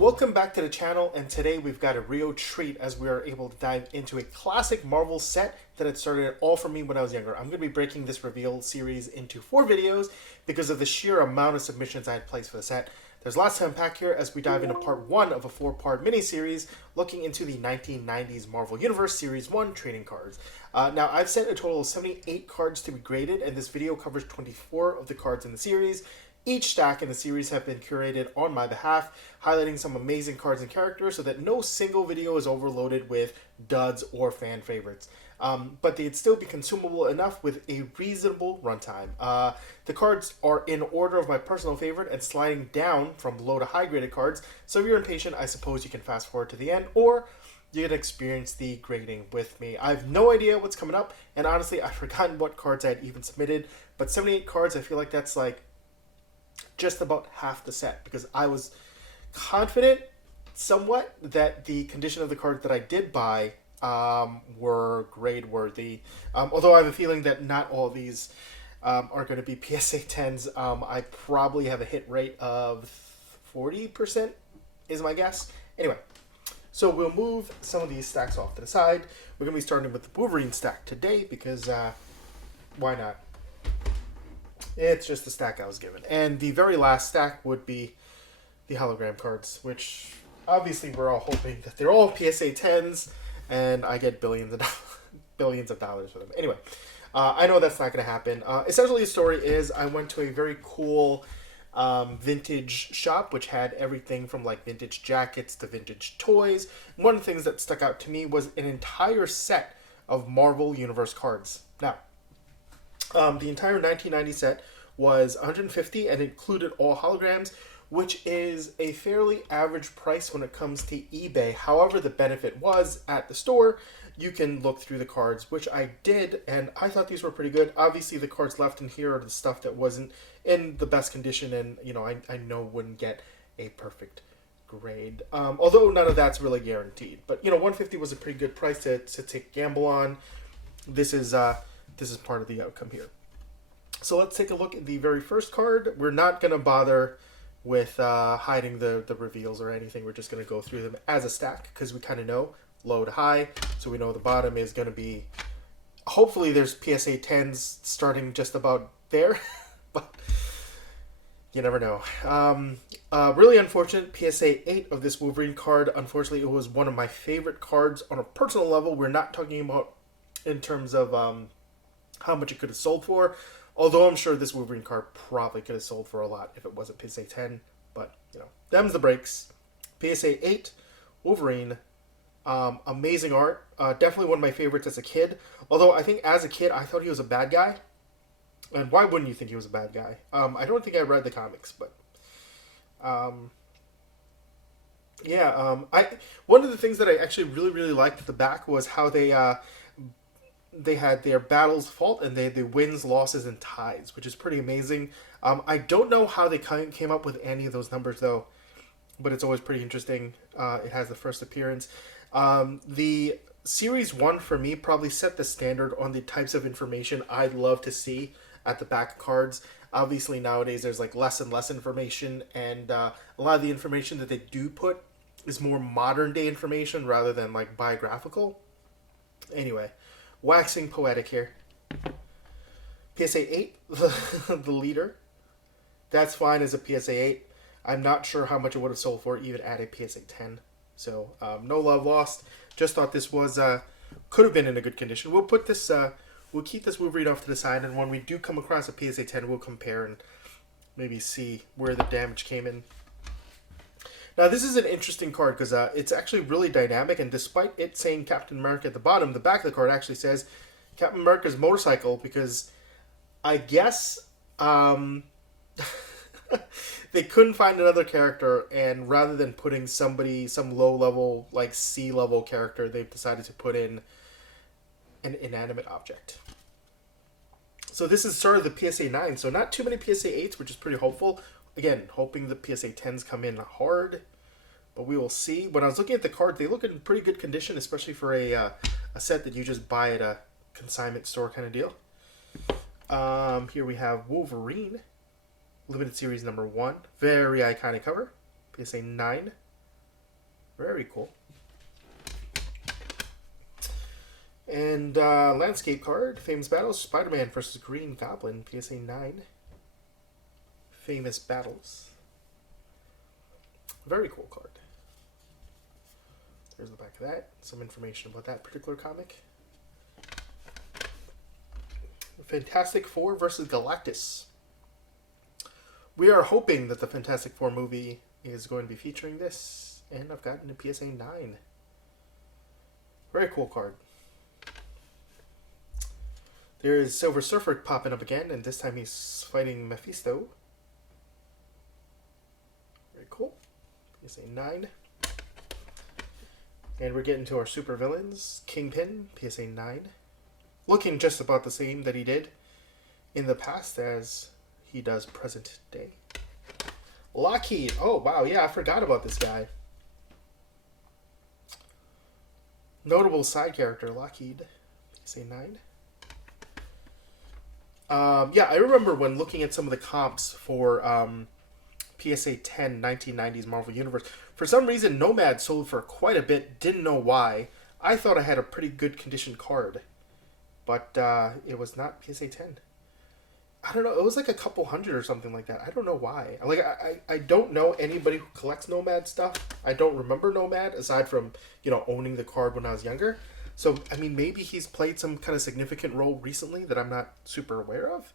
Welcome back to the channel, and today we've got a real treat as we are able to dive into a classic Marvel set that had started all for me when I was younger. I'm going to be breaking this reveal series into 4 videos because of the sheer amount of submissions I had placed for the set. There's lots to unpack here as we dive into part 1 of a 4-part mini-series looking into the 1990s Marvel Universe Series 1 trading cards. Now, I've sent a total of 78 cards to be graded, and this video covers 24 of the cards in the series. Each stack in the series have been curated on my behalf, highlighting some amazing cards and characters so that no single video is overloaded with duds or fan favorites. But they'd still be consumable enough with a reasonable runtime. The cards are in order of my personal favorite and sliding down from low to high graded cards, so if you're impatient, I suppose you can fast forward to the end, or you can experience the grading with me. I have no idea what's coming up, and honestly, I've forgotten what cards I had even submitted, but 78 cards, I feel like that's like just about half the set, because I was confident somewhat that the condition of the cards that I did buy were grade worthy. Although I have a feeling that not all of these are going to be PSA 10s. I probably have a hit rate of 40% is my guess. Anyway, so we'll move some of these stacks off to the side. We're going to be starting with the Wolverine stack today because why not? It's just the stack I was given. And the very last stack would be the hologram cards, which obviously we're all hoping that they're all PSA 10s and I get billions of dollars for them. Anyway, I know that's not going to happen. Essentially, the story is I went to a very cool vintage shop, which had everything from like vintage jackets to vintage toys. One of the things that stuck out to me was an entire set of Marvel Universe cards. Now, the entire 1990 set was $150 and included all holograms, which is a fairly average price when it comes to eBay. However, the benefit was at the store, you can look through the cards, which I did, and I thought these were pretty good. Obviously, the cards left in here are the stuff that wasn't in the best condition, and you know, I know wouldn't get a perfect grade. Although none of that's really guaranteed. But you know, $150 was a pretty good price to take a gamble on. This is part of the outcome here. So let's take a look at the very first card. We're not going to bother with hiding the reveals or anything. We're just going to go through them as a stack because we kind of know low to high. So we know the bottom is going to be, hopefully there's PSA 10s starting just about there, but you never know. Really unfortunate PSA 8 of this Wolverine card. Unfortunately, it was one of my favorite cards on a personal level. We're not talking about in terms of how much it could have sold for. Although I'm sure this Wolverine card probably could have sold for a lot if it wasn't PSA 10. But, you know, them's the breaks. PSA 8, Wolverine. Amazing art. Definitely one of my favorites as a kid. Although I think as a kid, I thought he was a bad guy. And why wouldn't you think he was a bad guy? I don't think I read the comics, but... one of the things that I actually really liked at the back was how they had their battles fought and the wins, losses, and ties, which is pretty amazing. I don't know how they came up with any of those numbers, though, but it's always pretty interesting. It has the first appearance. The Series 1, for me, probably set the standard on the types of information I'd love to see at the back of cards. Obviously, nowadays, there's like less and less information, and a lot of the information that they do put is more modern-day information rather than, like, biographical. Anyway, waxing poetic here. PSA 8, the leader. That's fine as a PSA 8. I'm not sure how much it would have sold for even at a PSA 10. So, no love lost. Just thought this was, could have been in a good condition. We'll put this, we'll keep this Wolverine off to the side, and when we do come across a PSA 10, we'll compare and maybe see where the damage came in. Now, this is an interesting card because it's actually really dynamic, and despite it saying Captain America at the bottom, the back of the card actually says Captain America's motorcycle, because I guess they couldn't find another character, and rather than putting some low-level, like C-level character, they've decided to put in an inanimate object. So this is sort of the PSA 9, so not too many PSA 8s, which is pretty hopeful. Again, hoping the PSA 10s come in hard, but we will see. When I was looking at the cards, they look in pretty good condition, especially for a set that you just buy at a consignment store kind of deal. Here we have Wolverine, limited series number 1. Very iconic cover. PSA 9. Very cool. And landscape card, Famous Battles, Spider-Man versus Green Goblin, PSA 9. Famous Battles. Very cool card. There's the back of that. Some information about that particular comic. Fantastic Four versus Galactus. We are hoping that the Fantastic Four movie is going to be featuring this, and I've gotten a PSA 9. Very cool card. There is Silver Surfer popping up again, and this time he's fighting Mephisto. Very cool. PSA 9. And we're getting to our super villains. Kingpin, PSA 9. Looking just about the same that he did in the past as he does present day. Lockheed. Oh, wow. Yeah, I forgot about this guy. Notable side character, Lockheed. PSA 9. Yeah, I remember when looking at some of the comps for PSA 10 1990s Marvel Universe. For some reason, Nomad sold for quite a bit. Didn't know why. I thought I had a pretty good condition card. But it was not PSA 10. I don't know. It was like a couple hundred or something like that. I don't know why. Like I don't know anybody who collects Nomad stuff. I don't remember Nomad aside from, you know, owning the card when I was younger. So, I mean, maybe he's played some kind of significant role recently that I'm not super aware of.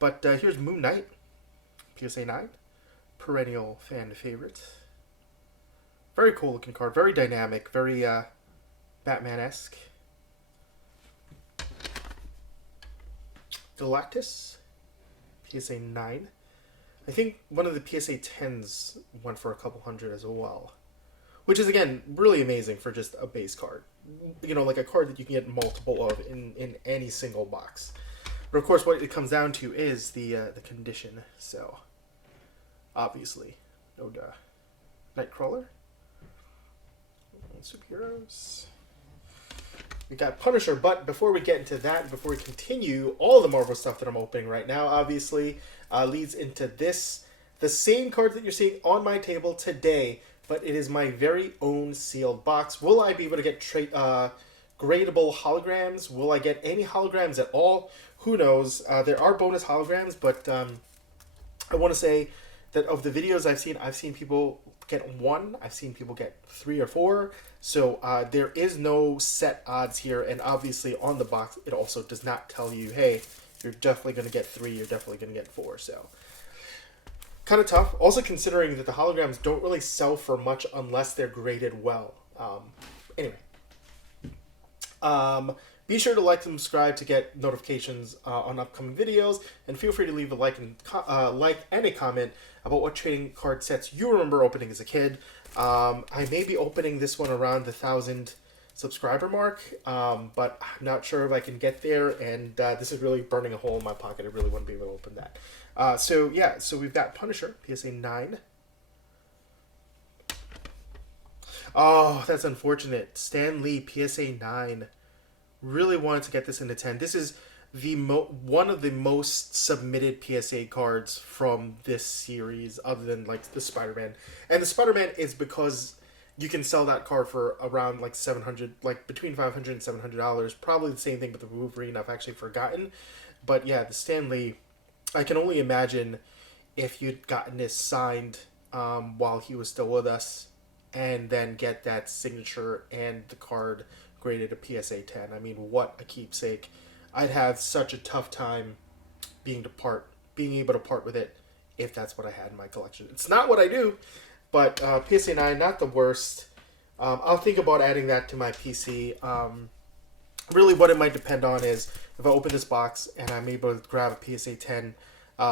But here's Moon Knight, PSA 9. Perennial fan favorite. Very cool looking card. Very dynamic. Very Batman-esque. Galactus, PSA 9. I think one of the PSA 10s went for a couple hundred as well. Which is, again, really amazing for just a base card. You know, like a card that you can get multiple of in any single box. But, of course, what it comes down to is the condition. So, obviously, no duh. Nightcrawler. Superheroes. We got Punisher, but before we get into that, before we continue, all the Marvel stuff that I'm opening right now, obviously, leads into this. The same card that you're seeing on my table today, but it is my very own sealed box. Will I be able to get gradable holograms? Will I get any holograms at all? Who knows? There are bonus holograms, but I want to say that of the videos I've seen people get 1. I've seen people get 3 or 4. So there is no set odds here, and obviously on the box it also does not tell you, hey, you're definitely going to get 3, you're definitely going to get 4. So kind of tough. Also considering that the holograms don't really sell for much unless they're graded well. Anyway. Be sure to like and subscribe to get notifications on upcoming videos, and feel free to leave a like and a comment about what trading card sets you remember opening as a kid. I may be opening this one around the 1,000 subscriber mark, but I'm not sure if I can get there, and this is really burning a hole in my pocket. I really want to be able to open that. So yeah, so we've got Punisher, PSA 9. Oh, that's unfortunate. Stan Lee, PSA 9. Really wanted to get this into 10. This is the one of the most submitted PSA cards from this series, other than like the Spider-Man. And the Spider-Man is because you can sell that card for around like $700, like between $500 and $700. Probably the same thing with the Wolverine. I've actually forgotten, but yeah, the Stan Lee. I can only imagine if you'd gotten this signed while he was still with us, and then get that signature and the card graded a PSA 10. I mean, what a keepsake. I'd have such a tough time being able to part with it if that's what I had in my collection. It's not what I do, but PSA 9, not the worst. I'll think about adding that to my PC. Really what it might depend on is if I open this box and I'm able to grab a PSA 10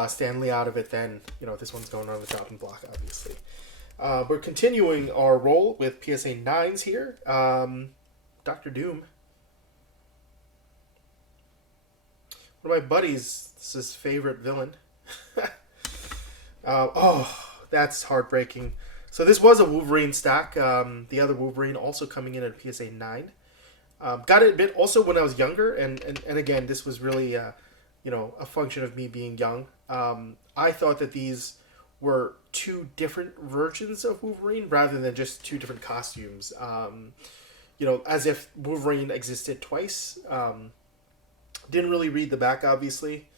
Stan Lee out of it, then, you know, this one's going on the chopping block, obviously. We're continuing our roll with PSA 9s here. Dr. Doom. One of my buddies, this is his favorite villain. Oh, that's heartbreaking. So this was a Wolverine stack. The other Wolverine also coming in at PSA 9. Got it a bit also when I was younger, and again, this was really, you know, a function of me being young. I thought that these were two different versions of Wolverine rather than just two different costumes. You know, as if Wolverine existed twice. Didn't really read the back, obviously.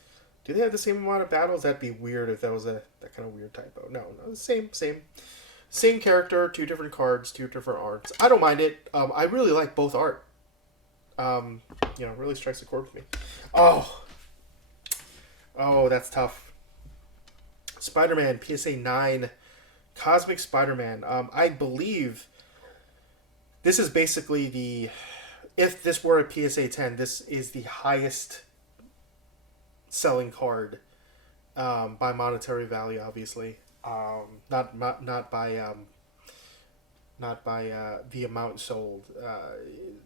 Do they have the same amount of battles? That'd be weird if that was that kind of weird typo. No, same character, two different cards, two different arts. I don't mind it. I really like both art. You know, really strikes a chord with me. Oh, that's tough. Spider-Man PSA 9, Cosmic Spider-Man. I believe this is basically the. If this were a PSA 10, this is the highest selling card by monetary value, obviously. Not by the amount sold.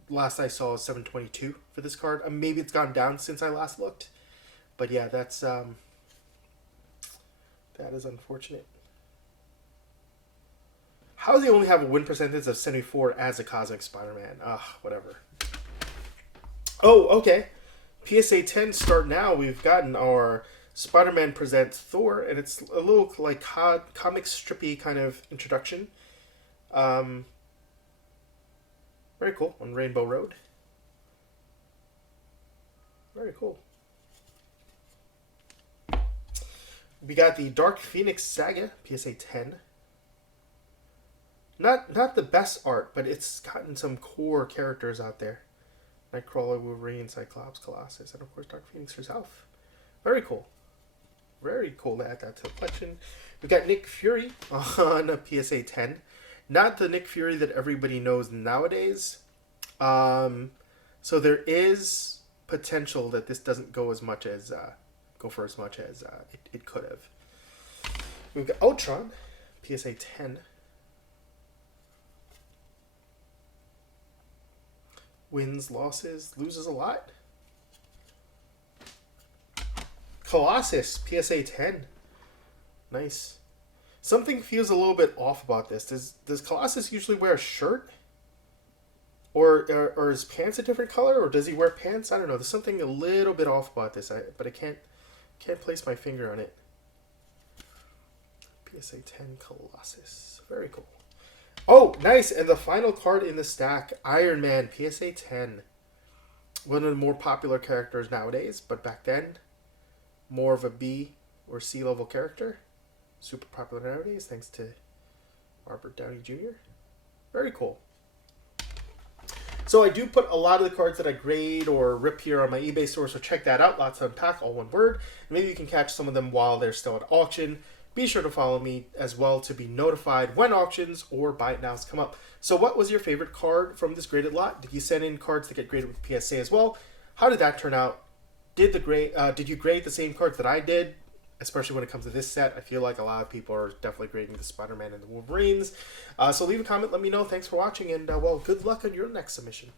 Last I saw was 722 for this card. Maybe it's gone down since I last looked, but yeah, that's that is unfortunate. How does he only have a win percentage of 74 as a Cosmic Spider-Man? Whatever. Oh, okay. PSA 10 start now. We've gotten our Spider-Man Presents Thor, and it's a little like comic strippy kind of introduction. Very cool. On Rainbow Road. Very cool. We got the Dark Phoenix Saga, PSA 10. Not the best art, but it's gotten some core characters out there. Nightcrawler, Wolverine, Cyclops, Colossus, and of course Dark Phoenix herself. Very cool. Very cool to add that to the collection. We've got Nick Fury on a PSA 10. Not the Nick Fury that everybody knows nowadays. So there is potential that this doesn't go as much as for as much as it could have. We've got Ultron, PSA 10. Wins, losses, loses a lot. Colossus, PSA 10. Nice. Something feels a little bit off about this. Does Colossus usually wear a shirt? Or is pants a different color? Or does he wear pants? I don't know. There's something a little bit off about this, but I can't place my finger on it. PSA 10 Colossus. Very cool. Oh, nice. And the final card in the stack, Iron Man, PSA 10. One of the more popular characters nowadays, but back then, more of a B or C level character. Super popular nowadays, thanks to Robert Downey Jr. Very cool. So I do put a lot of the cards that I grade or rip here on my eBay store, so check that out. Lots to unpack, all one word. Maybe you can catch some of them while they're still at auction. Be sure to follow me as well to be notified when auctions or buy it nows come up. So what was your favorite card from this graded lot? Did you send in cards that get graded with PSA as well? How did that turn out? Did you grade the same cards that I did? Especially when it comes to this set, I feel like a lot of people are definitely grading the Spider-Man and the Wolverines. So leave a comment, let me know. Thanks for watching, and well, good luck on your next submission.